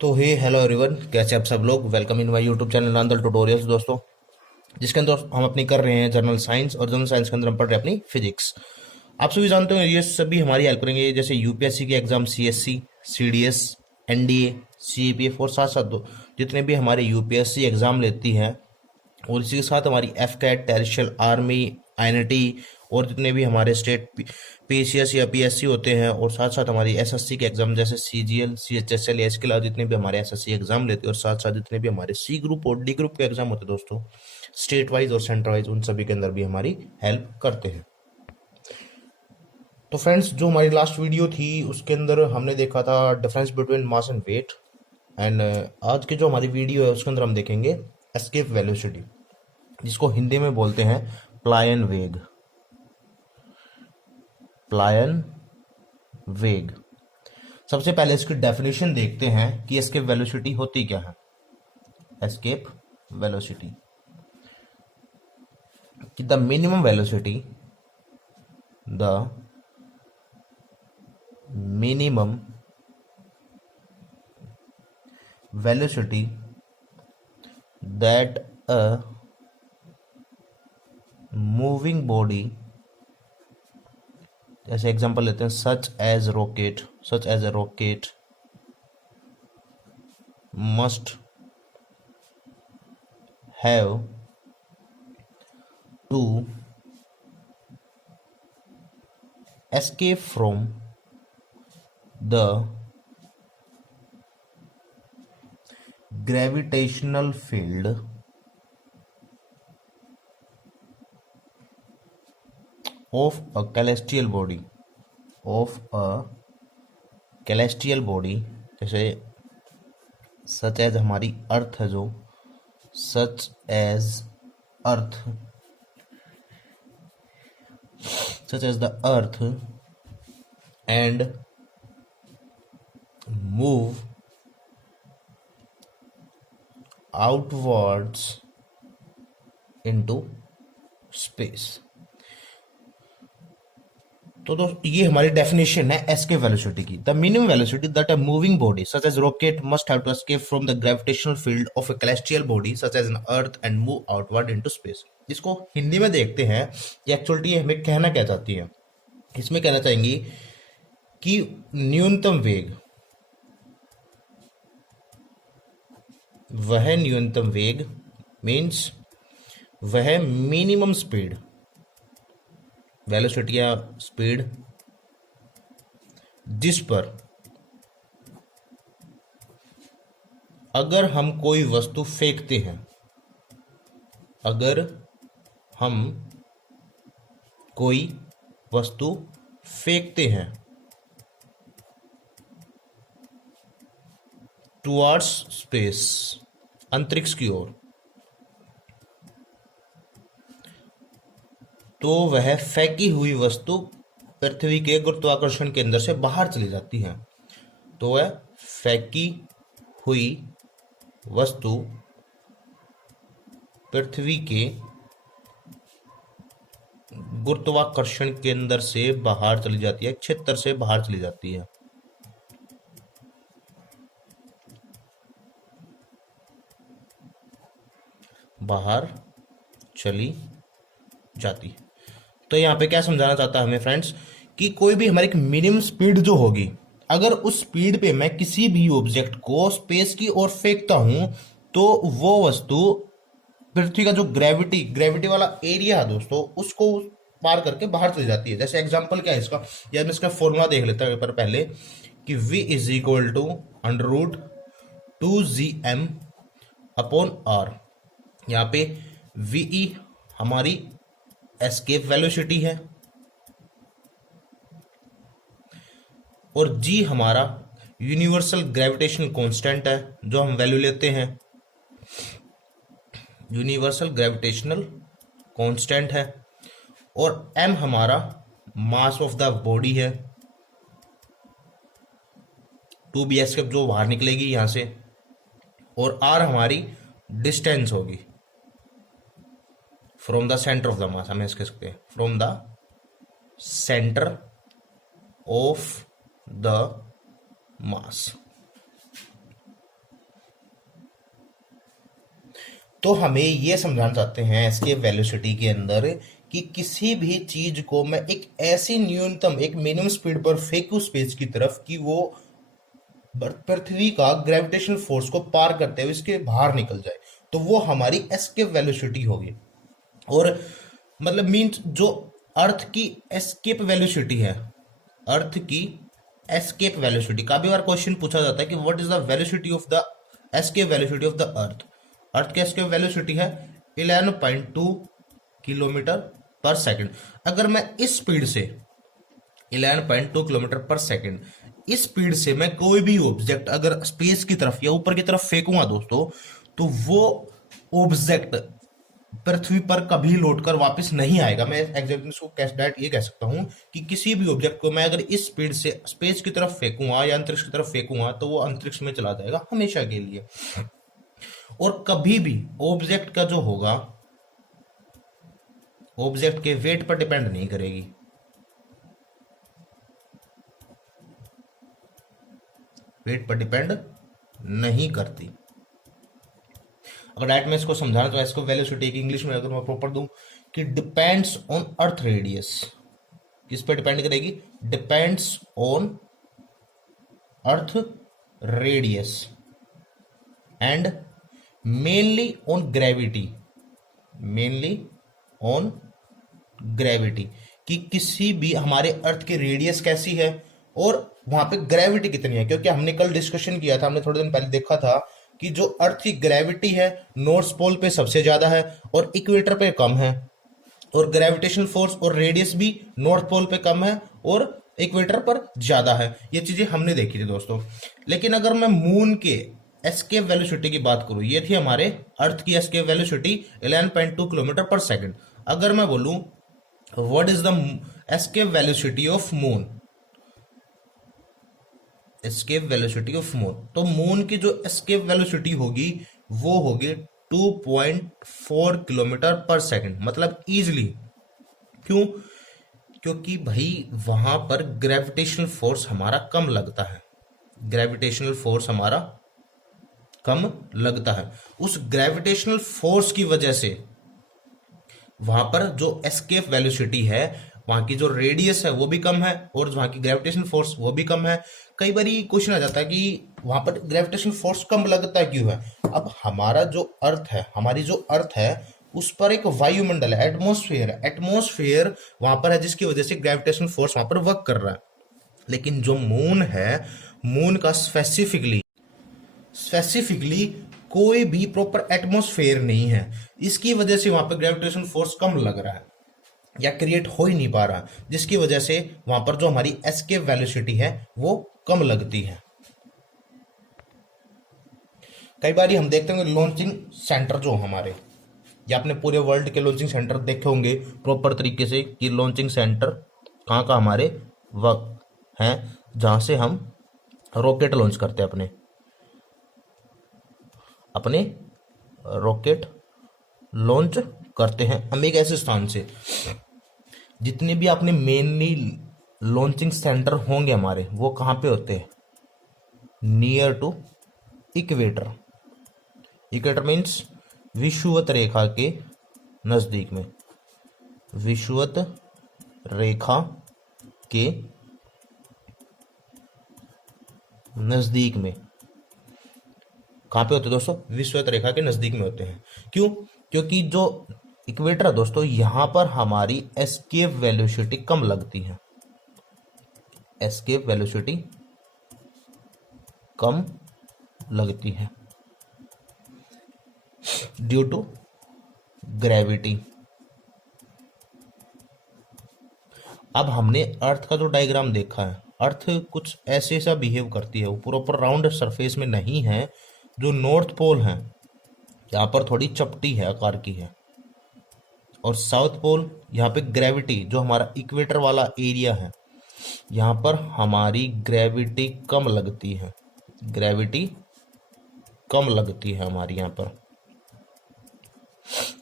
तो हे hello everyone, कैसे आप सब लोग। Welcome in my YouTube channel Nandal tutorials दोस्तों, जिसके अंदर हम अपनी कर रहे हैं जनरल साइंस, और जनरल साइंस के अंदर हम पढ़ रहे हैं अपनी फिजिक्स। आप सभी जानते हो ये सभी हमारी हेल्प करेंगे, जैसे यूपीएससी के एग्जाम, सीएससी, सीडीएस, एनडीए, सीईपीएफ, और साथ साथ जितने भी हमारे यूपीएससी एग्जाम लेती हैं, और इसी के साथ हमारी F cat, terrestrial army, INT, और जितने भी हमारे स्टेट पीसीएस या पीएससी होते हैं, और साथ साथ हमारी एसएससी के एग्जाम जैसे सीजीएल, सीएचएसएल, इसके अलावा जितने भी हमारे एसएससी एग्जाम लेते हैं, और साथ साथ जितने भी हमारे सी ग्रुप और डी ग्रुप के एग्जाम होते हैं दोस्तों, स्टेट वाइज और सेंटर वाइज, उन सभी के अंदर भी हमारी हेल्प करते हैं। तो फ्रेंड्स, जो हमारी लास्ट वीडियो थी उसके अंदर हमने देखा था difference between mass and weight, and आज की जो हमारी वीडियो है उसके अंदर हम देखेंगे एस्केप वेलोसिटी, जिसको हिंदी में बोलते हैं प्लायन वेग। प्लायन वेग। सबसे पहले इसकी डेफिनेशन देखते हैं कि एस्केप वेलोसिटी होती क्या है। एस्केप वेलोसिटी कि the minimum velocity, the minimum velocity that a moving body, जैसे एग्जांपल लेते हैं, such as a rocket must have to escape from the gravitational field of a celestial body, जैसे such as हमारी earth है, जो such as earth, such as the earth, and move outwards into space. तो दोस्तों, ये हमारी definition है escape velocity की। The minimum velocity that a moving body such as rocket must have to escape from the gravitational field of a celestial body such as an earth and move outward into space. इसको हिंदी में देखते हैं कि actually हमें कहना क्या चाहती है। इसमें कहना चाहेंगी कि न्यूनतम वेग, वह न्यूनतम वेग मीन्स वह मिनिमम स्पीड, वेलोसिटी या स्पीड, जिस पर अगर हम कोई वस्तु फेंकते हैं, अगर हम कोई वस्तु फेंकते हैं टुवर्ड्स स्पेस, अंतरिक्ष की ओर, तो वह फेंकी हुई वस्तु पृथ्वी के गुरुत्वाकर्षण केंद्र से बाहर चली जाती है। तो वह फेंकी हुई वस्तु पृथ्वी के गुरुत्वाकर्षण केंद्र से बाहर चली जाती है, क्षेत्र से बाहर चली जाती है। बाहर चली जाती है। तो यहाँ पे क्या समझाना चाहता है हमें फ्रेंड्स, कि कोई भी हमारी एक मिनिमम स्पीड जो होगी, अगर उस स्पीड पे मैं किसी भी ऑब्जेक्ट को स्पेस की ओर फेंकता हूं, तो वो वस्तु पृथ्वी का जो ग्रेविटी वाला एरिया है दोस्तों, उसको पार करके बाहर चली जाती है। जैसे एग्जांपल क्या है इसका, या मैं इसका फॉर्मूला देख लेता हूं पर पहले, कि v is equal to √2gm upon R. यहाँ पे वी हमारी एस्केप वेलोसिटी है, और जी हमारा यूनिवर्सल ग्रेविटेशनल कांस्टेंट है, जो हम वैल्यू लेते हैं, यूनिवर्सल ग्रेविटेशनल कांस्टेंट है, और एम हमारा मास ऑफ द बॉडी है, 2b एस्केप जो बाहर निकलेगी यहां से, और आर हमारी डिस्टेंस होगी from the centre of the mass, हम ऐसे कह सकते हैं from the centre of the mass. तो हमें ये समझाना चाहते हैं एस्केप वेलोसिटी के अंदर कि किसी भी चीज को मैं एक ऐसी न्यूनतम एक मिनिमम स्पीड पर फेंकूं स्पेस की तरफ कि वो पृथ्वी का ग्रेविटेशनल फोर्स को पार करते हुए इसके बाहर निकल जाए, तो वो हमारी एस्केप वेलोसिटी होगी। और मतलब मीन्स जो अर्थ की एस्केप वेलोसिटी है, अर्थ की एस्केप वेलोसिटी का भी बार क्वेश्चन पूछा जाता है कि what is the velocity of the escape velocity of the earth. Earth की एस्केप वेलोसिटी है 11.2 किलोमीटर पर सेकंड। अगर मैं इस स्पीड से 11.2 किलोमीटर पर सेकंड इस स्पीड से मैं कोई भी ऑब्जेक्ट अगर स्पेस की तरफ या ऊपर की तरफ फेंकूंगा दोस्तों, तो वो ऑब्जेक्ट पृथ्वी पर कभी लौटकर वापस नहीं आएगा। मैं एग्जैक्टली इसको डायरेक्ट ये कह सकता हूं कि किसी भी ऑब्जेक्ट को मैं अगर इस स्पीड से स्पेस की तरफ फेंकूंगा या अंतरिक्ष की तरफ फेंकूंगा तो वो अंतरिक्ष में चला जाएगा हमेशा के लिए। और कभी भी ऑब्जेक्ट का जो होगा ऑब्जेक्ट के वेट पर डिपेंड नहीं करेगी, वेट पर डिपेंड नहीं करती। अगर डायरेक्ट में इसको समझाना तो इसको वेलोसिटी की इंग्लिश में अगर मैं प्रॉपर दूं कि डिपेंड्स ऑन अर्थ रेडियस, किस पे डिपेंड करेगी? Depends on earth radius and mainly on gravity, mainly on gravity, कि किसी भी हमारे अर्थ की रेडियस कैसी है और वहां पे ग्रेविटी कितनी है। क्योंकि हमने कल डिस्कशन किया था, हमने थोड़े दिन पहले देखा था कि जो अर्थ की ग्रेविटी है नॉर्थ पोल पे सबसे ज्यादा है और इक्वेटर पे कम है, और ग्रेविटेशनल फोर्स और रेडियस भी नॉर्थ पोल पे कम है और इक्वेटर पर ज्यादा है। ये चीजें हमने देखी थी दोस्तों। लेकिन अगर मैं मून के एस्केप वेलोसिटी की बात करूं, ये थी हमारे अर्थ की एस्केप वेलोसिटी 11.2 किलोमीटर पर सेकंड। अगर मैं बोलूं what is the escape velocity of moon, escape velocity of moon, तो मून की जो एस्केप वेलोसिटी होगी वो होगी 2.4 किलोमीटर पर सेकंड, मतलब इजीली। क्यों? क्योंकि भाई वहां पर ग्रेविटेशनल फोर्स हमारा कम लगता है, ग्रेविटेशनल फोर्स हमारा कम लगता है। उस ग्रेविटेशनल फोर्स की वजह से वहां पर जो एस्केप वेलोसिटी है, वहां की जो रेडियस है वो भी कम है और वहां की ग्रेविटेशनल फोर्स वो भी कम है। कई बार क्वेश्चन आ जाता है कि वहां पर ग्रेविटेशनल फोर्स कम लगता है क्यों है। अब हमारा जो अर्थ है, हमारी जो अर्थ है उस पर एक वायुमंडल है, एटमोस्फेयर है, एटमोस्फेयर वहां पर है जिसकी वजह से ग्रेविटेशनल फोर्स वहां पर वर्क कर रहा है। लेकिन जो मून है, मून का स्पेसिफिकली कोई भी प्रॉपर एटमॉस्फेयर नहीं है, इसकी वजह से वहां पर ग्रेविटेशन फोर्स कम लग रहा है या क्रिएट हो ही नहीं पा रहा, जिसकी वजह से वहां पर जो हमारी एस्केप वेलोसिटी है वो कम लगती है। कई बार हम देखते होंगे लॉन्चिंग सेंटर जो हमारे, या आपने पूरे वर्ल्ड के लॉन्चिंग सेंटर देखे होंगे प्रॉपर तरीके से कि लॉन्चिंग सेंटर कहाँ का हमारे वक्त हैं जहां से हम रॉकेट लॉन्च करते हैं, अपने रॉकेट लॉन्च करते हैं हम एक ऐसे स्थान से। जितने भी आपने मेनली लॉन्चिंग सेंटर होंगे हमारे वो कहाँ पे होते हैं? Near to equator. Equator means विषुवत रेखा के नजदीक में, विषुवत रेखा के नजदीक में। कहाँ पे होते हैं दोस्तों? विषुवत रेखा के नजदीक में होते हैं। क्यों? क्योंकि जो इक्वेटर है दोस्तों, यहां पर हमारी एस्केप वेलोसिटी कम लगती है, एस्केप वेलोसिटी कम लगती है ड्यू टू ग्रेविटी। अब हमने अर्थ का जो डायग्राम देखा है, अर्थ कुछ ऐसे सा बिहेव करती है, वो प्रॉपर राउंड सरफेस में नहीं है। जो नॉर्थ पोल है यहाँ पर थोड़ी चपटी है, आकार की है, और साउथ पोल यहाँ पे ग्रेविटी जो हमारा इक्वेटर वाला एरिया है यहाँ पर हमारी ग्रेविटी कम लगती है, ग्रेविटी कम लगती है हमारी यहाँ पर।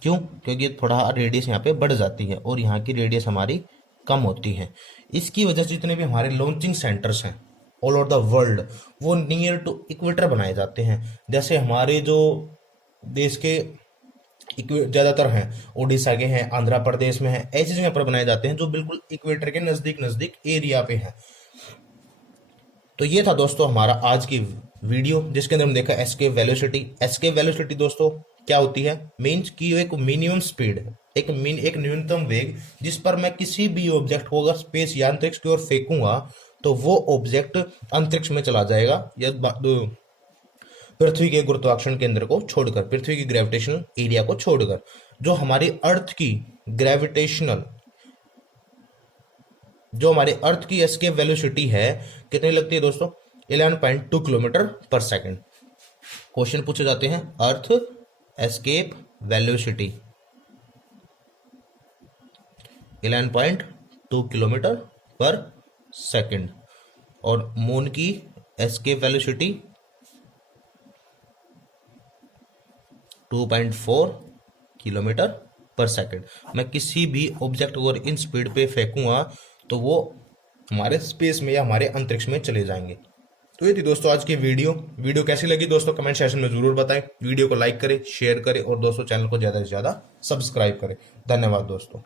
क्यों? क्योंकि थोड़ा रेडियस यहाँ पे बढ़ जाती है और यहाँ की रेडियस हमारी कम होती है। इसकी वजह से जितने भी हमारे लॉन्चिंग सेंटर्स हैं ऑल ओवर द वर्ल्ड वो नियर टू इक्वेटर बनाए जाते हैं। जैसे हमारे जो देश के ज्यादातर हैं, उड़ीसा के हैं, आंध्र प्रदेश में हैं, ऐसी जगह पर बनाए जाते हैं जो बिल्कुल इक्वेटर के नजदीक नजदीक एरिया पे हैं। तो ये था दोस्तों हमारा आज की वीडियो, जिसके अंदर हम देखा एस्केप वेलोसिटी। एस्केप वेलोसिटी दोस्तों क्या होती है, मीन्स की एक मिनिमम स्पीड है, एक न्यूनतम वेग जिस पर मैं किसी भी ऑब्जेक्ट को अगर स्पेस या अंतरिक्ष की ओर फेंकूंगा तो वो ऑब्जेक्ट अंतरिक्ष में चला जाएगा, या पृथ्वी के गुरुत्वाकर्षण केंद्र को छोड़कर, पृथ्वी की ग्रेविटेशनल एरिया को छोड़कर। जो हमारी अर्थ की ग्रेविटेशनल, जो हमारे अर्थ की एस्केप वेलोसिटी है कितनी लगती है दोस्तों, 11.2 किलोमीटर पर सेकंड। क्वेश्चन पूछे जाते हैं अर्थ एस्केप वेलोसिटी 11.2 किलोमीटर पर सेकंड, और मून की एस्केप वेलोसिटी 2.4 किलोमीटर पर सेकंड। मैं किसी भी ऑब्जेक्ट को इन स्पीड पे फेंकूंगा तो वो हमारे स्पेस में या हमारे अंतरिक्ष में चले जाएंगे। तो ये थी दोस्तों आज की वीडियो कैसी लगी दोस्तों कमेंट सेक्शन में जरूर बताएं। वीडियो को लाइक करें, शेयर करें और दोस्तों चैनल को ज़्यादा से ज़्यादा सब्सक्राइब करें। धन्यवाद दोस्तों।